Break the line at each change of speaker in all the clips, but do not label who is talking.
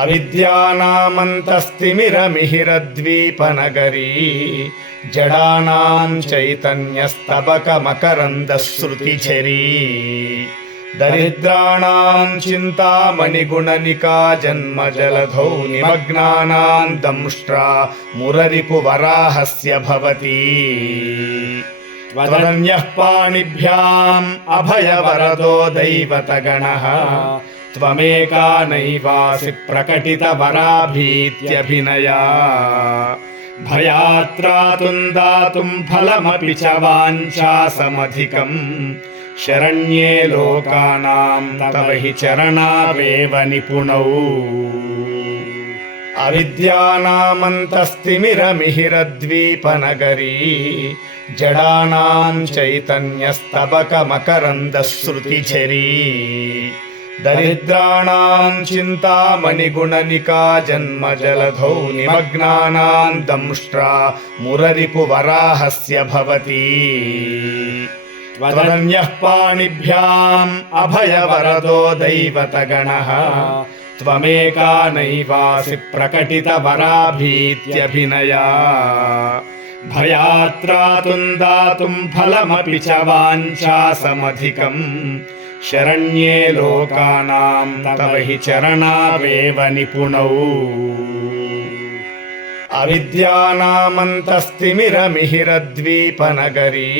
अविद्यानामन्तस्तिमिरमिहिरद्वीपनगरी जडानाम् चैतन्यस्तबक मकरन्दश्रुतिझरी दरिद्राणाम् चिन्ता मणिगुणनिका जन्म जलधौनि मग्नानाम् दंष्ट्रा मुररिपुवराहस्य भवति। वदन्यः पाणिभ्याम् अभयवरदो दैवतगणः त्वमेका नैवासि प्रकटितवराभीत्यभिनया भयात्रातुम् दातुम् फलमपि च वाञ्छासमधिकम् शरण्ये लोकानाम् तव हि चरणावेव निपुणौ अविद्यानामन्तस्तिमिरमिहिरद्वीपनगरी जडानाम् चैतन्यस्तबकमकरन्दः श्रुतिझरी दरिद्राणां चिन्तामणिगुणनिका जन्मजलधौ निमग्नानां दंष्ट्रा मुररिपुवराहस्य भवति त्वदन्यः पाणिभ्याम् अभयवरदो दैवतगणः त्वमेका नैवासि प्रकटितवराभीत्यभिनया भयात्रातुम् दातुम् फलमपि च वाञ्छा समधिकम् शरण्ये लोकानां तव हि चरणावेव निपुणौ अविद्यानामन्तस्तिमिरमिहिरद्वीपनगरी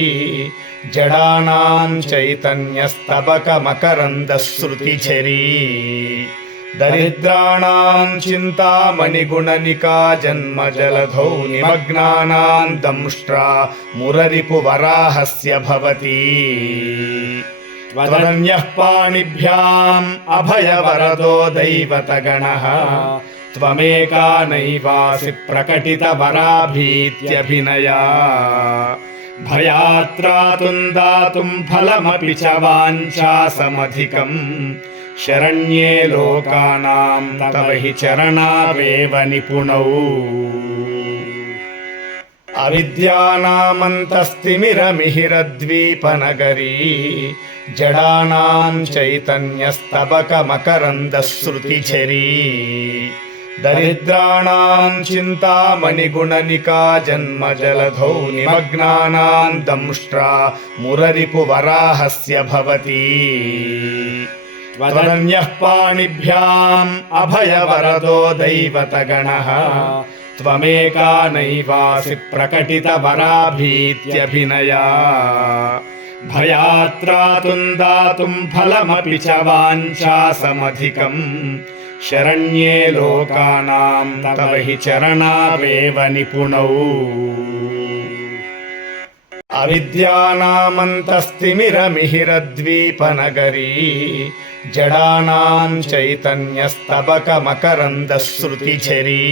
जडानां चैतन्यस्तबकमकरन्दश्रुतिझरी दरिद्राणां चिन्तामणिगुणनिका जन्मजलधौ निमग्नानां दंष्ट्रा मुररिपुवराहस्य भवति त्वदन्यः पाणिभ्याम् अभयवरदो दैवतगणः। त्वमेका नैवासि प्रकटितवराभीत्यभिनया। भयात्रातुम् दातुम् फलमपि च वाञ्छासमधिकम्। शरण्ये लोकानाम् तव हि चरणावेव निपुणौ अविद्यानामन्तस्तिमिरमिहिरद्वीपनगरी जडानाम् चैतन्यस्तबक मकरन्दश्रुतिझरी दरिद्राणाम् चिन्ता मणिगुणनिका निमग्नानाम् दंष्ट्रा मुररिपुवराहस्य भवति। वदनः पाणिभ्याम् अभयवरदो दैवतगणः त्वमेका नैवासि प्रकटितवराभीत्यभिनया भयात्रातुम् दातुम् फलमपि च वाञ्छासमधिकम् शरण्ये लोकानाम् तव हि चरणावेव निपुणौ अविद्यानामन्तस्तिमिरमिहिरद्वीपनगरी जडानां चैतन्यस्तबकमकरन्दः श्रुतिझरी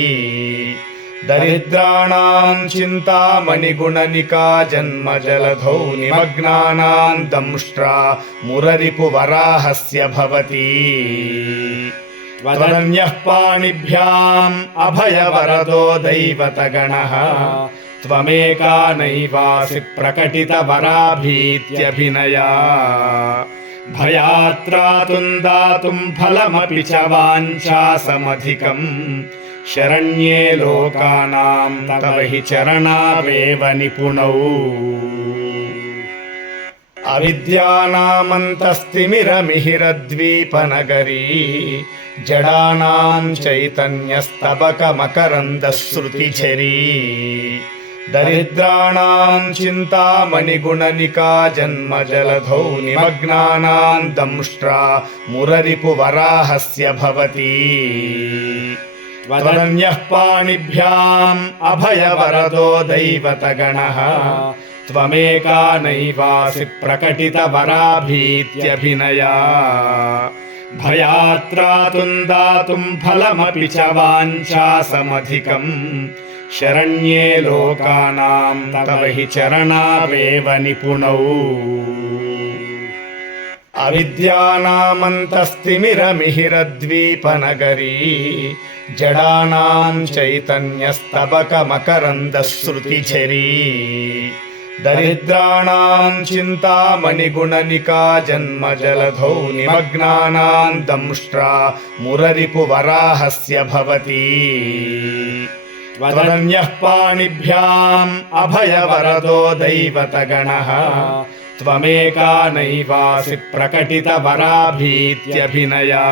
दरिद्राणां चिन्तामणिगुणनिका जन्मजलधौ निमग्नानां दंष्ट्रा मुररिपुवराहस्य भवति वदन्यः पाणिभ्याम् अभयवरदो दैवतगणः त्वमेका नैवासि प्रकटितवराभीत्यभिनया भयात्रातुम् दातुम् फलमपि च वाञ्छासमधिकम् शरण्ये लोकानां तव हि चरणावेव निपुणौ अविद्यानामन्तस्तिमिरमिहिरद्वीपनगरी जडानां चैतन्यस्तबकमकरन्दः श्रुतिझरी दरिद्राणां चिन्तामणिगुणनिका जन्मजलधौ निमग्नानां दंष्ट्रा मुररिपुवराहस्य भवति त्वदन्यः पाणिभ्याम् अभयवरदो दैवतगणः त्वमेका नैवासि प्रकटितवराभीत्यभिनया भयात्रातुम् दातुम् फलमपि च वाञ्छासमधिकम् शरण्ये लोकानाम् तव हि चरणावेव निपुणौ अविद्यानामन्तस्तिमिरमिहिरद्वीपनगरी जडानां चैतन्यस्तबकमकरन्दश्रुतिझरी दरिद्राणां चिन्तामणिगुणनिका जन्मजलधौ निमग्नानां दंष्ट्रा मुररिपुवराहस्य भवती त्वदन्यः पाणिभ्याम् अभयवरदो दैवतगणः त्वमेका नैवासि प्रकटितवराभीत्यभिनया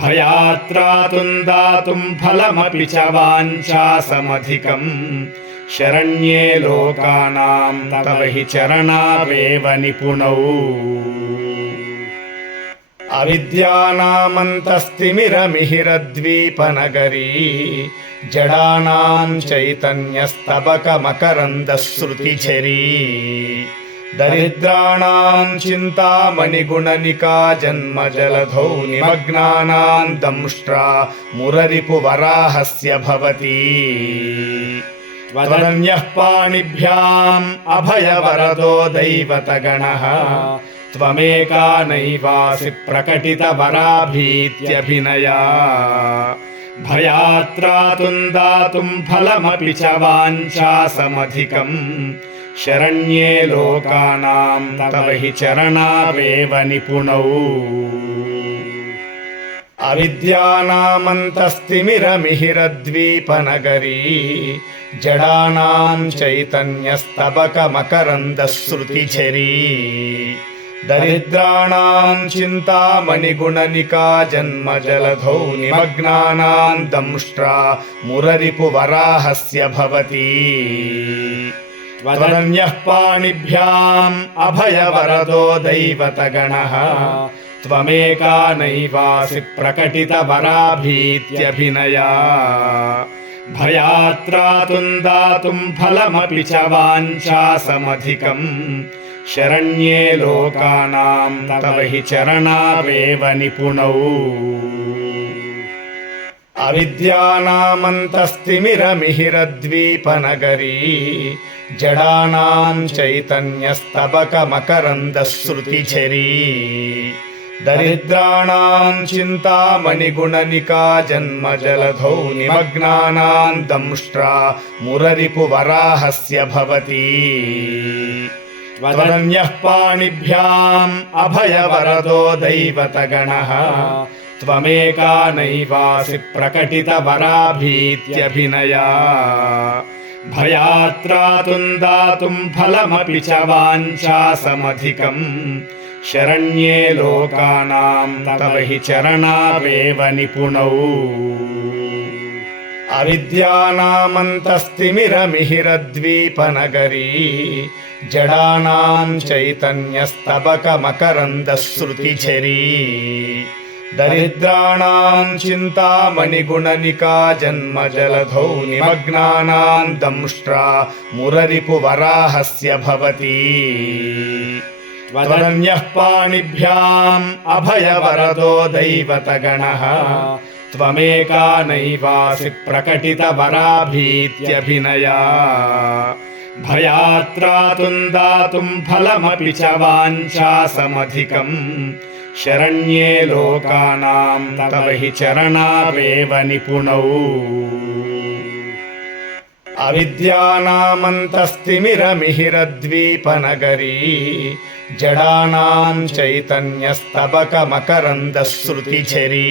भयात्रातुम् दातुम् फलमपि च वाञ्छासमधिकम् शरण्ये लोकानाम् तव हि चरणावेव निपुणौ अविद्यानामन्तस्तिमिरमिहिरद्वीपनगरी जडानाम् चैतन्यस्तबकमकरन्दश्रुतिझरी दरिद्राणाम् चिन्तामणिगुणनिका जन्मजलधौ निमग्नानाम् दंष्ट्रा मुररिपुवराहस्य भवति त्वदन्यः पाणिभ्याम् अभयवरदो दैवतगणः त्वमेका नैवासि प्रकटितवराभीत्यभिनया भयात्रातुम् दातुम् फलमपि च वाञ्छासमधिकम् शरण्ये लोकानाम् तव हि चरणावेव निपुणौ अविद्यानामन्तस्तिमिरमिहिरद्वीपनगरी जडानाम् चैतन्यस्तबकमकरन्दश्रुतिझरी दरिद्राणाम् चिन्तामणिगुणनिका जन्मजलधौ निमग्नानाम् दंष्ट्रा मुररिपुवराहस्य भवति त्वदन्यः पाणिभ्याम् अभयवरदो दैवतगणः। त्वमेका नैवासि प्रकटितवराभीत्यभिनया। भयात्रातुम् दातुम् फलमपि च वाञ्छासमधिकम्। शरण्ये लोकानाम् तव हि चरणावेव निपुणौ अविद्यानामन्तस्तिमिरमिहिरद्वीपनगरी जडानाम् चैतन्यस्तबकमकरन्दश्रुतिझरी दरिद्राणाम् चिन्तामणिगुणनिका जन्मजलधौ निमग्नानाम् दंष्ट्रा मुररिपुवराहस्य भवति। त्वदन्यः पाणिभ्याम् अभयवरदो दैवतगणः त्वमेका नैवासि प्रकटितवराभीत्यभिनया भयात्रातुम् दातुम् फलमपि च वाञ्छासमधिकम् शरण्ये लोकानाम् तव हि चरणावेव निपुणौ अविद्यानामन्तस्तिमिरमिहिरद्वीपनगरी जडानाम् चैतन्यस्तबकमकरन्दश्रुतिझरी दरिद्राणाम् चिन्तामणिगुणनिका जन्मजलधौ निमग्नानाम् दंष्ट्रा मुररिपुवराहस्य भवति त्वदन्यः पाणिभ्याम् अभयवरदो दैवतगणः त्वमेका नैवासि प्रकटितवराभीत्यभिनया भयात्रातुम् दातुम् फलमपि च वाञ्छासमधिकम् शरण्ये लोकानाम् तव हि चरणावेव निपुणौ अविद्यानामन्तस्तिमिरमिहिरद्वीपनगरी जडानाम् चैतन्यस्तबकमकरन्दश्रुतिझरी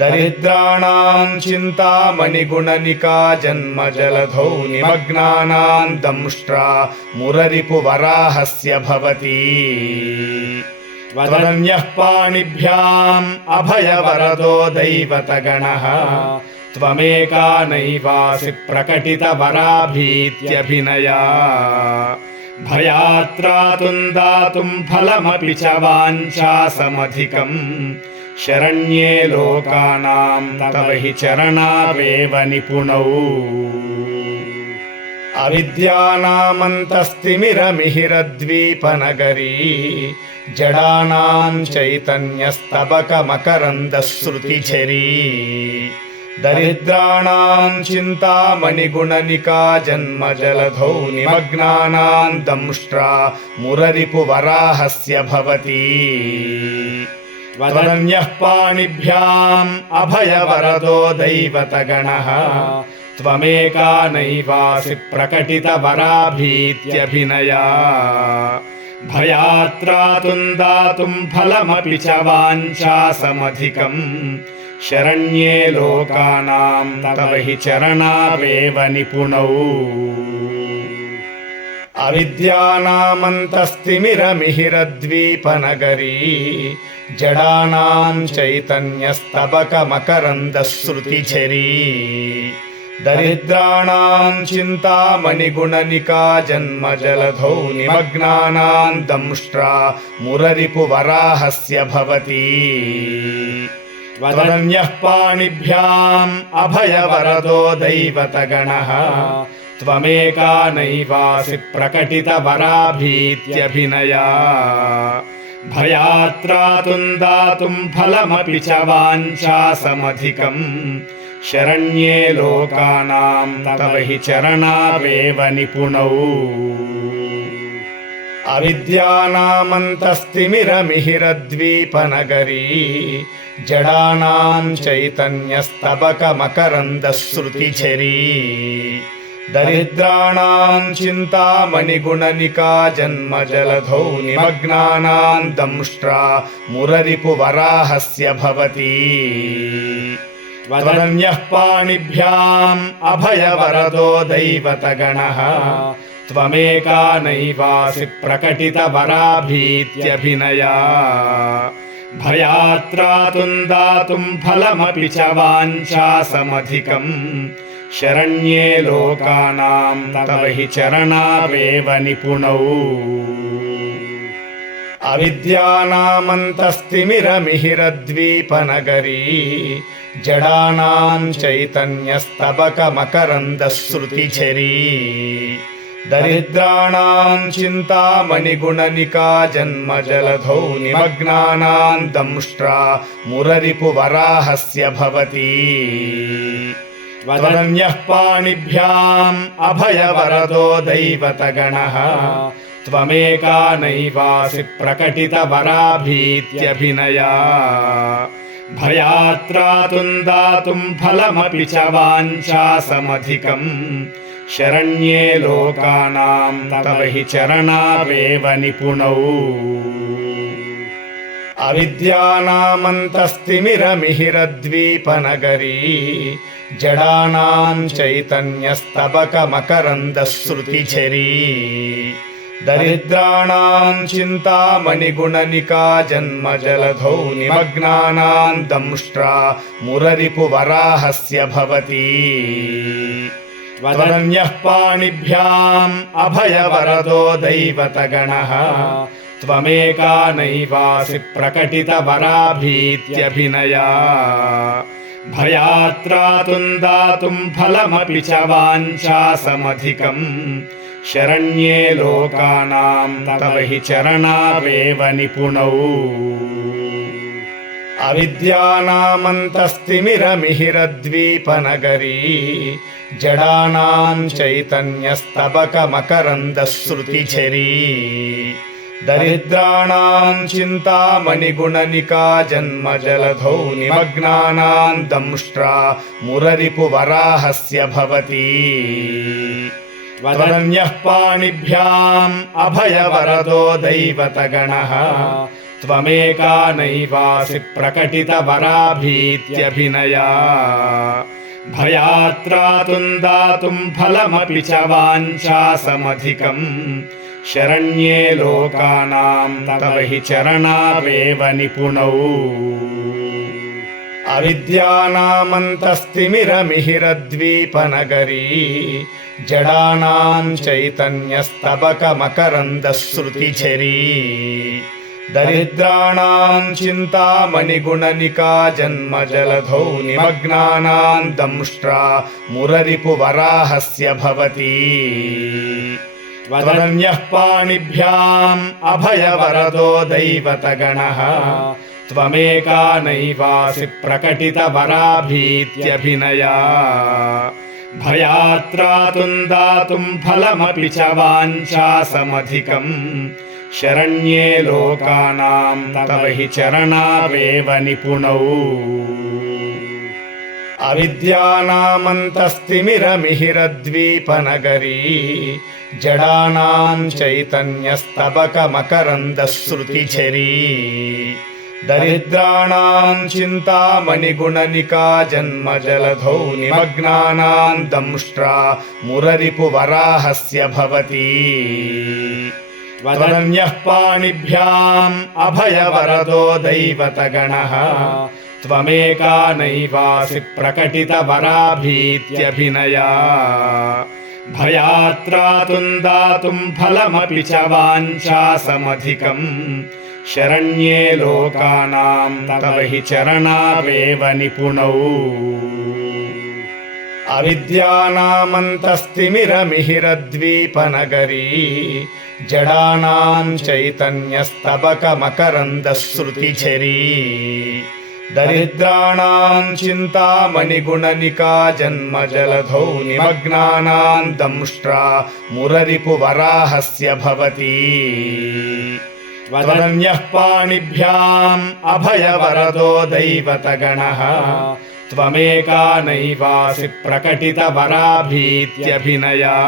दरिद्राणाम् चिन्तामणिगुणनिका जन्मजलधौ निमग्नानाम् दंष्ट्रा मुररिपुवराहस्य भवति त्वदन्यः पाणिभ्याम् अभयवरदो दैवतगणः त्वमेका नैवासि प्रकटितवराभीत्यभिनया भयात्रातुम् दातुम् फलमपि च वाञ्छासमधिकम् शरण्ये लोकानाम् तव हि चरणावेव निपुणौ अविद्यानामन्तस्तिमिरमिहिरद्वीपनगरी। जडानाम् चैतन्यस्तबकमकरन्दश्रुतिझरी। दरिद्राणाम् चिन्तामणिगुणनिका जन्मजलधौ निमग्नानाम् दंष्ट्रा मुररिपुवराहस्य भवति। त्वदन्यः पाणिभ्याम् अभयवरदो दैवतगणः त्वमेका नैवासि प्रकटितवराभीत्यभिनया भयात्रातुम् दातुम् फलमपि च वाञ्छासमधिकम् शरण्ये लोकानाम् तव हि चरणावेव निपुणौ अविद्यानामन्तस्तिमिरमिहिरद्वीपनगरी जडानाम् चैतन्यस्तबकमकरन्दश्रुतिझरी दरिद्राणाम् चिन्तामणिगुणनिका जन्मजलधौ निमग्नानाम् दंष्ट्रा मुररिपुवराहस्य भवति त्वदन्यः पाणिभ्याम् अभयवरदो दैवतगणः त्वमेका नैवासि प्रकटितवराभीत्यभिनया भयात्रातुम् दातुम् फलमपि च वाञ्छासमधिकम् शरण्ये लोकानाम् तव हि चरणावेव निपुणौ अविद्यानामन्तस्तिमिरमिहिरद्वीपनगरी जडानाम् चैतन्यस्तबकमकरन्दश्रुतिझरी दरिद्राणाम् चिन्तामणिगुणनिका जन्मजलधौ निमग्नानाम् दंष्ट्रा मुररिपुवराहस्य भवति त्वदन्यः पाणिभ्याम् अभयवरदो दैवतगणः त्वमेका नैवासि प्रकटितवराभीत्यभिनया भयात्रातुम् दातुम् फलमपि च वाञ्छासमधिकम् शरण्ये लोकानाम् तव हि चरणावेव निपुणौ अविद्यानामन्तस्तिमिरमिहिरद्वीपनगरी जडानाम् चैतन्यस्तबकमकरन्दश्रुतिझरी दरिद्राणाम् चिन्तामणिगुणनिका जन्मजलधौ निमग्नानाम् दंष्ट्रा मुररिपुवराहस्य भवति। त्वदन्यः पाणिभ्याम् अभयवरदो दैवतगणः त्वमेका नैवासि प्रकटितवराभीत्यभिनया भयात्रातुम् दातुम् फलमपि च वाञ्छासमधिकम् शरण्ये लोकानाम् तव हि चरणावेव निपुणौ अविद्यानामन्तस्तिमिरमिहिरद्वीपनगरी जडानाम् चैतन्यस्तबकमकरन्दश्रुतिझरी दरिद्राणाम् चिन्तामणिगुणनिका जन्मजलधौ निमग्नानाम् दंष्ट्रा मुररिपुवराहस्य भवति त्वदन्यः पाणिभ्याम् अभयवरदो दैवतगणः त्वमेका नैवासि प्रकटितवराभीत्यभिनया भयात्रातुम् दातुम् फलमपि च वाञ्छासमधिकम् शरण्ये लोकानाम् तव हि चरणावेव निपुणौ अविद्यानामन्तस्तिमिरमिहिरद्वीपनगरी जडानाम् चैतन्यस्तबकमकरन्दश्रुतिझरी दरिद्राणाम् चिन्तामणिगुणनिका जन्मजलधौ निमग्नानाम् दंष्ट्रा मुररिपुवराहस्य भवति त्वदन्यः पाणिभ्याम् अभयवरदो दैवतगणः त्वमेका नैवासि प्रकटितवराभीत्यभिनया भयात्रातुम् दातुम् फलमपि च वाञ्छासमधिकम् शरण्ये लोकानाम् तव हि चरणावेव निपुणौ अविद्यानामन्तस्तिमिरमिहिरद्वीपनगरी जडानाम् चैतन्यस्तबकमकरन्दश्रुतिझरी दरिद्राणाम् चिन्तामणिगुणनिका जन्मजलधौ निमग्नानाम् दंष्ट्रा मुररिपुवराहस्य भवति। त्वदन्यः पाणिभ्याम् अभयवरदो दैवतगणः त्वमेका नैवासि प्रकटितवराभीत्यभिनया भयात्रातुम् दातुम् फलमपि च वाञ्छासमधिकम् शरण्ये लोकानाम् तव हि चरणावेव निपुणौ अविद्यानामन्तस्तिमिरमिहिरद्वीपनगरी जडानां चैतन्यस्तबकमकरन्दः श्रुतिझरी दरिद्राणां चिन्तामणिगुणनिका जन्मजलधौ निमग्नानां दंष्ट्रा मुररिपुवराहस्य भवति वदन्यः पाणिभ्याम् अभयवरदो दैवतगणः त्वमेका नैवासि प्रकटितवराभीत्यभिनया भयात्रातुम् दातुम् फलमपि च वाञ्छासमधिकम् शरण्ये लोकानाम् तव हि चरणावेव निपुणौ अविद्यानामन्तस्तिमिरमिहिरद्वीपनगरी जडानां चैतन्यस्तबकमकरन्दश्रुतिझरी दरिद्राणां चिन्तामणिगुणनिका जन्मजलधौ निमग्नानां दंष्ट्रा मुररिपुवराहस्य भवति त्वदन्यः पाणिभ्याम् अभयवरदो दैवतगणः त्वमेका नैवासि प्रकटितवराभीत्यभिनया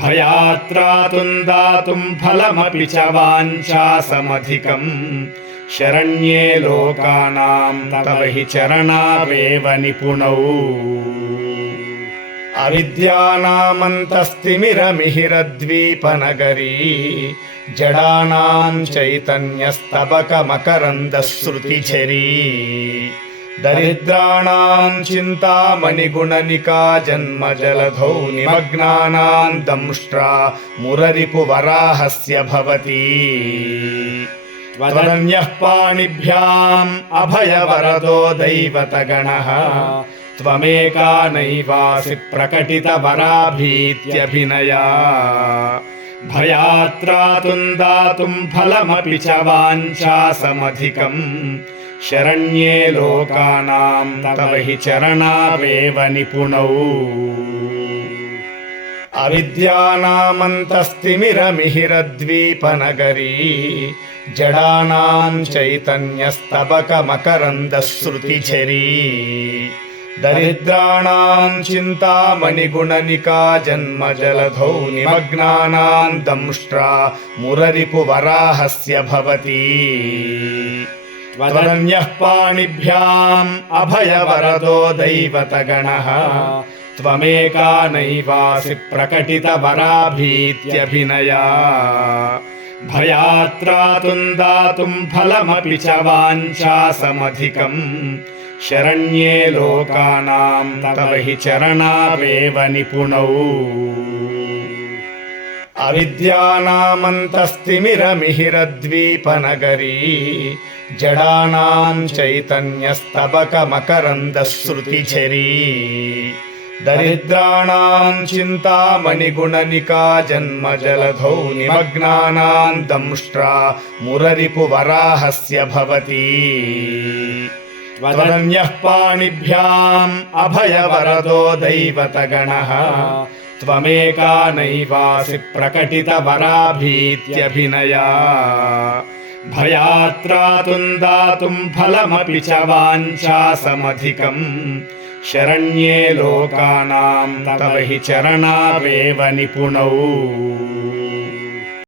भयात्रातुम् दातुम् फलमपि च वाञ्छासमधिकम् शरण्ये लोकानाम् तव हि चरणावेव निपुणौ अविद्यानामन्तस्तिमिरमिहिरद्वीपनगरी जडानां चैतन्यस्तबकमकरन्दश्रुतिझरी दरिद्राणां चिन्तामणिगुणनिका जन्मजलधौ निमग्नानां दंष्ट्रा मुररिपुवराहस्य भवति। त्वदन्यः पाणिभ्याम् अभयवरदो दैवतगणः त्वमेका नैवासि प्रकटितवराभीत्यभिनया भयात्रातुम् दातुम् फलमपि च वाञ्छासमधिकम् शरण्ये लोकानाम् तव हि चरणावेव निपुणौ अविद्यानामन्तस्तिमिरमिहिरद्वीपनगरी जडानां चैतन्यस्तबकमकरन्दश्रुतिझरी दरिद्राणां चिन्तामणिगुणनिका जन्मजलधौ निमग्नानां दंष्ट्रा मुररिपुवराहस्य भवति त्वदन्यः पाणिभ्याम् अभयवरदो दैवतगणः त्वमेका नैवासि प्रकटितवराभीत्यभिनया भयात्रातुम् दातुम् फलमपि च वाञ्छासमधिकम् शरण्ये लोकानाम् तव हि चरणावेव निपुणौ अविद्यानामन्तस्तिमिरमिहिरद्वीपनगरी जडानां चैतन्यस्तबकमकरन्दश्रुतिझरी दरिद्राणां चिन्तामणिगुणनिका जन्मजलधौ निमग्नानां दंष्ट्रा मुररिपुवराहस्य भवति त्वदन्यः पाणिभ्याम् अभयवरदो दैवतगणः त्वमेका नैवासि प्रकटितवराभीत्यभिनया भयात्रातुम् दातुम् फलमपि च वाञ्छासमधिकम् शरण्ये लोकानाम् तव हि चरणावेव निपुणौ